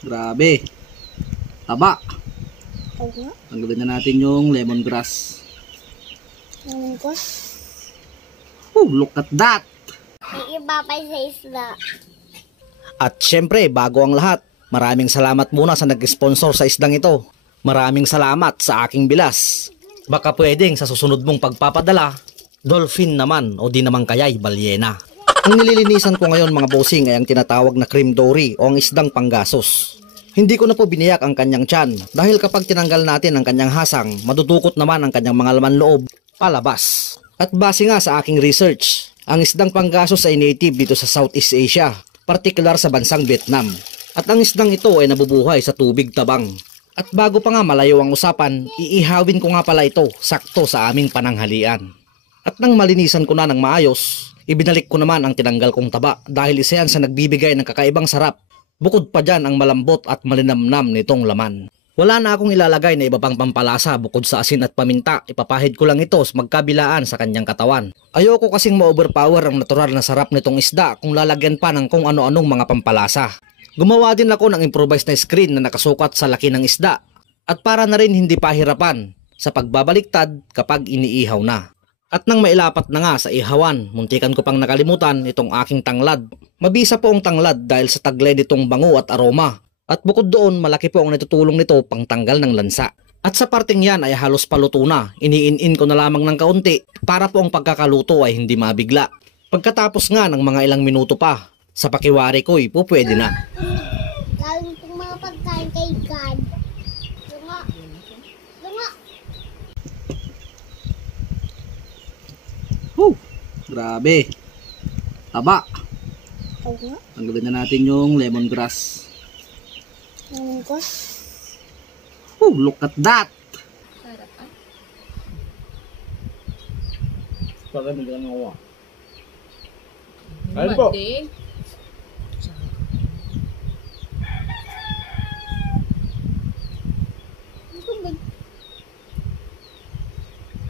Grabe. Taba. Oo nga. Tanggalin na natin yung lemongrass. Lemongrass. Look at that. May iba pa sa isla. At syempre, bago ang lahat, maraming salamat muna sa nag-sponsor sa isdang ito. Maraming salamat sa aking bilas. Baka pwedeng sa susunod mong pagpapadala, dolphin naman o di naman kaya'y balyena. Ang nililinisan ko ngayon mga bossing ay ang tinatawag na cream dory o ang isdang panggasos. Hindi ko na po biniyak ang kanyang tiyan dahil kapag tinanggal natin ang kanyang hasang, madudukot naman ang kanyang mga laman loob palabas. At base nga sa aking research, ang isdang panggasos ay native dito sa Southeast Asia, partikular sa bansang Vietnam. At ang isdang ito ay nabubuhay sa tubig tabang. At bago pa nga malayo ang usapan, iihawin ko nga pala ito sakto sa aming pananghalian. At nang malinisan ko na ng maayos, ibinalik ko naman ang tinanggal kong taba dahil isa yan sa nagbibigay ng kakaibang sarap. Bukod pa dyan ang malambot at malinamnam nitong laman. Wala na akong ilalagay na iba pang pampalasa bukod sa asin at paminta. Ipapahid ko lang ito sa magkabilaan sa kanyang katawan. Ayoko kasing ma-overpower ang natural na sarap nitong isda kung lalagyan pa ng kung ano-anong mga pampalasa. Gumawa din ako ng improvised na screen na nakasukat sa laki ng isda. At para na rin hindi pahirapan sa pagbabaliktad kapag iniihaw na. At nang mailapat na nga sa ihawan, muntikan ko pang nakalimutan itong aking tanglad. Mabisa po ang tanglad dahil sa taglay nitong bango at aroma. At bukod doon, malaki po ang natutulong nito pang tanggal ng lansa. At sa parting yan ay halos paluto na. Iniin-in ko na lamang ng kaunti para po ang pagkakaluto ay hindi mabigla. Pagkatapos nga ng mga ilang minuto pa, sa pakiwari ko'y pwede na. Galing itong mga pagkain kay God. Lunga. Lunga. Grabe. Taba. Oo nga. Tanggalin na natin yung lemongrass. Lemongrass. Look at that. Sarap ah. Parang hindi lang ako. Ayun po.